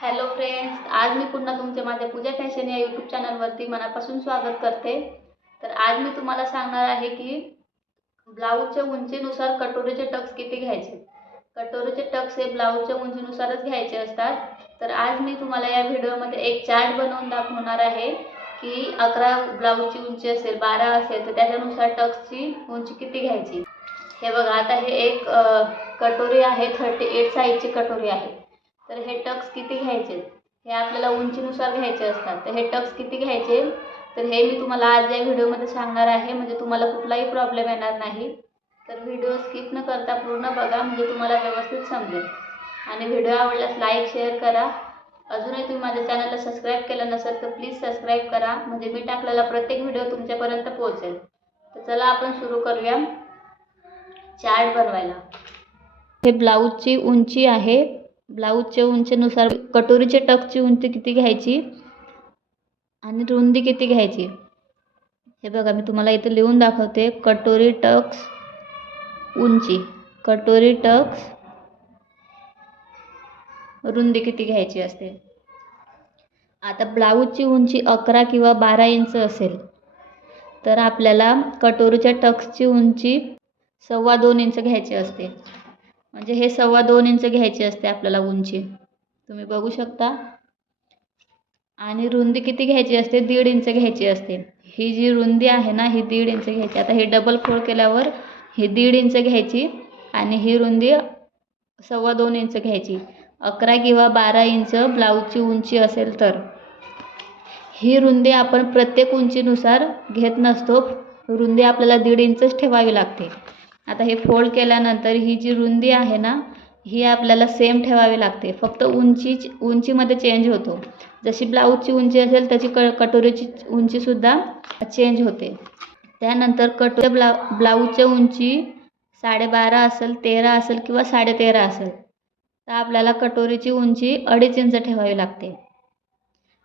Hello friends, आज मी पुन्हा तुमचे माझ्या पूजा फॅशन या यूट्यूब चॅनलवरती मनापासून स्वागत करते। तर आज मी तुम्हाला सांगणार आहे की ब्लाऊजच्या उंचीनुसार कटोरीचे टक्स किती घ्यायचे। कटोरीचे टक्स हे ब्लाऊजच्या उंचीनुसारच घ्यायचे असतात। तर आज मी तुम्हाला या व्हिडिओमध्ये एक चार्ट बनवून दाखवणार आहे की 11 ब्लाऊजची उंची असेल, 12 असेल तर त्याच्यानुसार टक्सची उंची किती घ्यायची। हे बघा, आता हे एक कटोरी आहे, 38 साईजची कटोरी आहे। तर हे टक्स किती घ्यायचे हे आपल्याला उंचीनुसार घ्यायचे असतात। तर हे टक्स किती घ्यायचे तर हे मी तुम्हाला आज या व्हिडिओमध्ये सांगणार आहे, म्हणजे तुम्हाला कुठलाही प्रॉब्लेम येणार नाही। तर व्हिडिओ स्किप न करता पूर्ण बघा, म्हणजे तुम्हाला व्यवस्थित समजेल। आणि व्हिडिओ आवडल्यास लाईक शेअर करा। अजूनही तुम्ही माझ्या चॅनलला सबस्क्राईब केलं नसेल तर प्लीज सबस्क्राईब करा, म्हणजे मी टाकलेला प्रत्येक व्हिडिओ तुमच्यापर्यंत पोहोचेल। तर चला आपण सुरू करूया चार्ट बनवायला। हे ब्लाऊजची उंची आहे। ब्लाऊजच्या उंचीनुसार कटोरीचे टक्सची उंची किती घ्यायची आणि रुंदी किती घ्यायची हे बघा, मी तुम्हाला इथे लिहून दाखवते। कटोरी टक्स उंची, कटोरी टक्स रुंदी किती घ्यायची असते। आता ब्लाऊजची उंची 11 किंवा 12 इंच असेल तर आपल्याला कटोरीच्या टक्सची उंची 2.25 इंच घ्यायची असते। म्हणजे हे 2.25 इंच घ्यायची असते आपल्याला उंची, तुम्ही बघू शकता। आणि रुंदी किती घ्यायची असते, 1.5 इंच घ्यायची असते। ही जी रुंदी आहे ना, ही 1.5 इंच घ्यायची। आता हे डबल फोल्ड केल्यावर ही 1.5 इंच घ्यायची आणि ही रुंदी 2.25 इंच घ्यायची। 11 किंवा 12 इंच ब्लाऊजची उंची असेल तर ही रुंदी आपण प्रत्येक उंचीनुसार घेत नसतो, रुंदी आपल्याला 1.5 इंचच ठेवावी लागते। आता हे फोल्ड केल्यानंतर ही जी रुंदी आहे ना, ही आपल्याला सेम ठेवावी लागते, फक्त उंचीमध्ये चेंज होतो। जशी ब्लाऊजची उंची असेल त्याची कटोरीची उंचीसुद्धा चेंज होते। त्यानंतर ब्लाऊजची उंची 12.5 असेल, 13 असेल किंवा 13.5 असेल तर आपल्याला कटोरीची उंची 2.5 इंच ठेवावी लागते।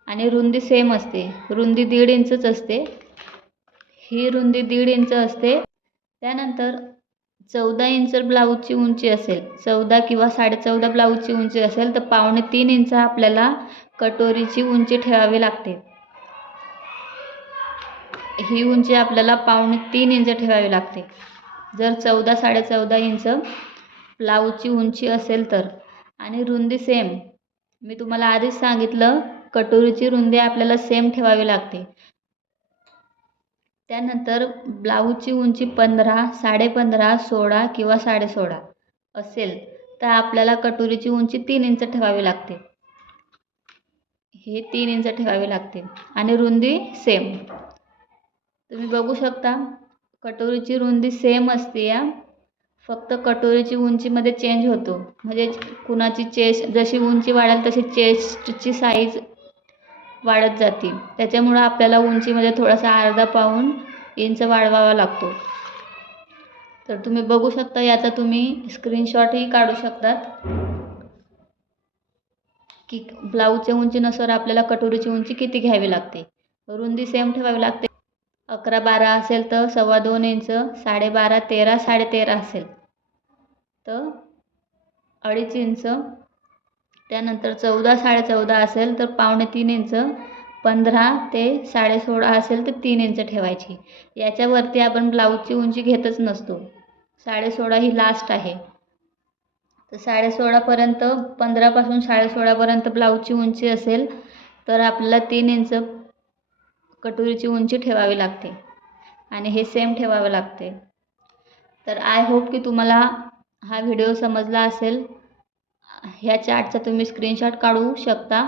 आणि रुंदी सेम असते, रुंदी 1.5 इंचच असते। ही रुंदी 1.5 इंच असते। त्यानंतर 14 इंच ब्लाऊजची उंची असेल, 14 किंवा 14.5 ब्लाऊजची उंची असेल तर 2.25 इंच आपल्याला कटोरीची उंची ठेवावी लागते। ही उंची आपल्याला 2.25 इंच ठेवावी लागते जर 14 14.5 इंच ब्लाऊजची उंची असेल तर। आणि रुंदी सेम, मी तुम्हाला आधीच सांगितलं, कटोरीची रुंदी आपल्याला सेम ठेवावी लागते। त्यानंतर ब्लाऊजची उंची 15, 15.5, 16 किंवा 16.5 असेल तर आपल्याला कटोरीची उंची 3 इंच ठेवावी लागते। हे 3 इंच ठेवावी लागते। आणि रुंदी सेम, तुम्ही बघू शकता कटोरीची रुंदी सेम असते या, फक्त कटोरीची उंचीमध्ये चेंज होतो। म्हणजे कुणाची चेस्ट जशी उंची वाढेल तशी चेस्टची साईज वाढत जाते, त्याच्यामुळे आपल्याला उंचीमध्ये थोडासा अर्धा पाऊण इंच वाढवावा लागतो। तर तुम्ही बघू शकता, याचा तुम्ही स्क्रीनशॉटही काढू शकतात की ब्लाऊजच्या उंचीनुसार आपल्याला कटोरीची उंची किती घ्यावी लागते। रुंदी सेम ठेवावी लागते। 11 12 असेल तर 2.25 इंच, 12.5 13 13.5 असेल तर 2.5 इंच। त्यानंतर 14 14.5 असेल तर 2.25 इंच, 15 ते 16.5 असेल तर 3 इंच ठेवायची। याच्यावरती आपण ब्लाऊजची उंची घेतच नसतो, 16.5 ही लास्ट आहे। तर 16.5 पर्यंत, 15 पासून 16.5 पर्यंत ब्लाऊजची उंची असेल तर आपल्याला 3 इंच कटोरीची उंची ठेवावी लागते आणि हे सेम ठेवावे लागते। तर आय होप की तुम्हाला हा व्हिडिओ समजला असेल। ह्या चार्टचा तुम्ही स्क्रीनशॉट काढू शकता